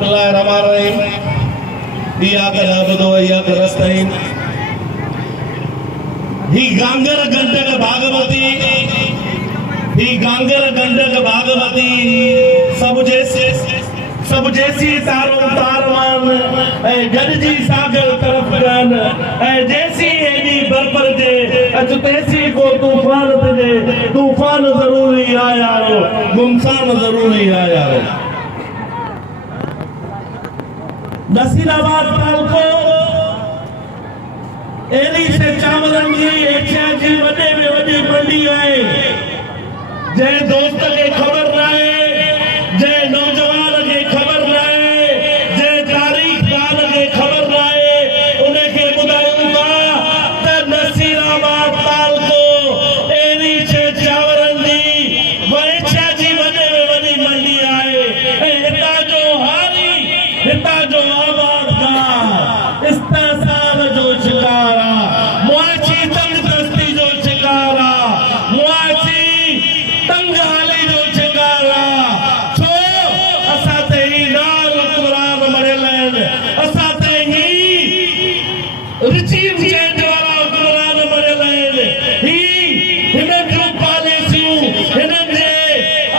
बिस्मिल्लाहिर्रहमानिर्रहीम। इय्याका नअबुदु व इय्याका नस्तईन। ही गांगर गंडक भागवती, ही गांगर गंडक भागवती सब जैसी तारों तारवान गरजी सागर तरफ गान जैसी एनी बरपर जे अच तैसी को तूफान तुझे तूफान जरूरी आया रो गुमसान जरूरी आया रो। नसीराबाद तालुको एनी से चावरन जी एशिया जी वडे में वडी मंडी है। जै दोस्त के खबर रहे, जै नौजवान के खबर रहे, जै तारीखदार के खबर रहे, उन्हें के बुधायूंगा त नसीराबाद तालुको एनी से चावरन जी एशिया जी वडे में वडी मंडी है। हिता जो हारी, हिता जो आबाद का इस्तेसाल जो शिकारा, मुआची तंगदस्ती जो शिकारा, मुआची तंगहाली जो शिकारा। छो असाते ही नाल कुरान मरेल आहिनि, असाते ही रिजीम चेंज वारा कुरान मरेल आहिनि। ही हिननि जूं पॉलिसियूं हिननि जे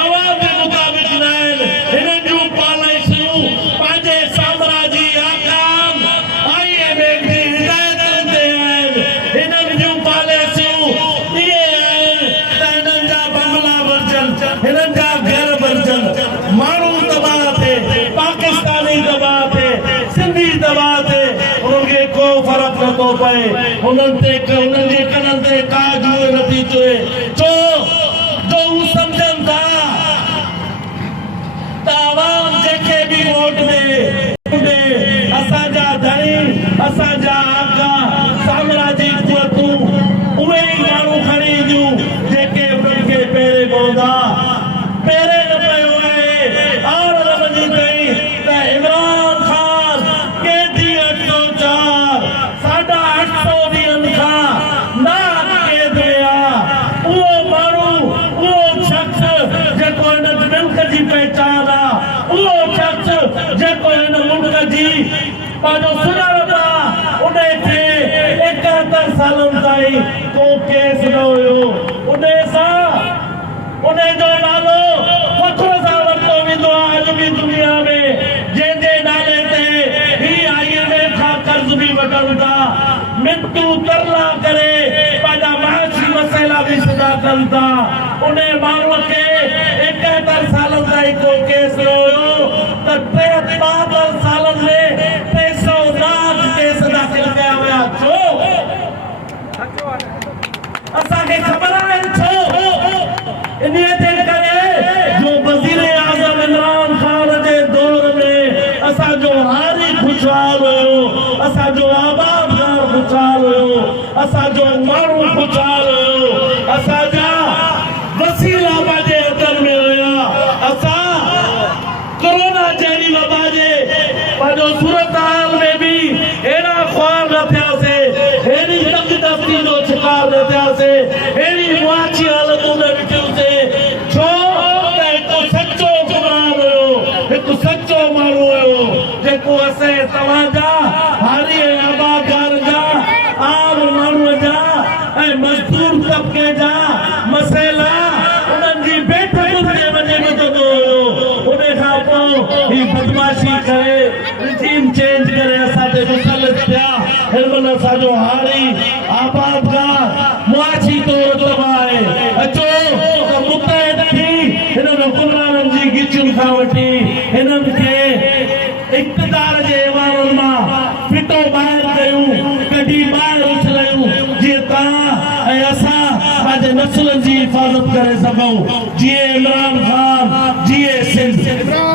आवाज़ जे मुताबिक़ न आहिनि। हिननि जूं पॉलिसियूं पंहिंजे साम्राजी आकाम IMF जी हिदायतुनि ते आहिनि। हिननि जूं पॉलिसियूं इहे आहिनि त हिननि जा बंगला भरजनि, हिननि जा घर भरजनि, माण्हू तबाह थिए, पाकिस्तानी तबाह थिए, सिंधी तबाह थिए, उन्हनि खे को फ़र्क़ु नथो पए। उन्हनि जे कननि ते का जूअ नथी चुए। छो जो हू सम्झनि था त आवाम जेके बि वोट ॾे, असांजा धणी, असांजा आका, साम्राजी कुवतूं उहे ई माण्हू खणी ईंदियूं जेके उन्हनि खे पहिरें पवंदा। पहिरें न पियो आहे और न वञी कई त इमरान ख़ान कैदी 804 850 ॾींहंनि खां नाक कैद में आहे। उहो माण्हू, उहो शख़्स जेको हिन मुल्क जी पहचान आहे, उहो शख़्स जेको हिन मुल्क जी पंहिंजो सुञाणप आहे, उन खे 71 सालनि ताईं को केस न हुयो। उन जो नालो फ़ख्र सां वरितो वेंदो आहे अॼु बि दुनिया में, जंहिंजे नाले ते ही IMF खां कर्ज़ बि वठनि था, मिंटू तरला करे पंहिंजा माशी मसइला बि सदा कनि था। उन माण्हूअ खे 71 सालनि ताईं को केस न हुयो त 72 सालनि में 300 लाख केस दाख़िल कया विया। छो? असांखे ख़बर आहे छो? इन्हीअ जे करे जो वज़ीर आज़म इमरान ख़ान जे दौर में असांजो हारी खुशहाल हुयो, असांजो आबादगार खुशहाल हुयो, असांजो माण्हू खुशहाल हुयो, असांजा वसीला पंहिंजे हथनि में हुया। असां कोरोना जहिड़ी वबा जे पंहिंजो सूरत हाल में बि अहिड़ा ख्वार न थियासीं, अहिड़ी तंगदस्ती जो शिकार न थियासीं, अहिड़ी मुआची हालतूं न ॾिठियूंसीं। छो त हिकु सचो हुकुमरान हुयो, हिकु सचो माण्हू हुयो जेको असां तव्हांजा हारी ऐं आबादगार जा, आम माण्हूअ जा ऐं मज़दूर तबिके जा मसइला उन्हनि जी बैठकुनि जे वञे ॿुधंदो हुयो। उन खां पोइ ही बदमाशी करे, रिजीम चेंज करे असां ते मुसलत थिया। हिन महिल असांजो हारी आबादगार मुआशी तौर तबाह आहे। अचो त मुतहद थी हिननि हुकुमराननि जी गिचियुनि खां वठी हिननि खे इक़्तिदार जे इवारनि मां फिटो ॿाहिरि कयूं, कढी ॿाहिरि उछलायूं, जीअं तव्हां ऐं असां पंहिंजे नसुलनि जी हिफ़ाज़त करे सघूं। जीअं इमरान ख़ान, जीअं सिंध।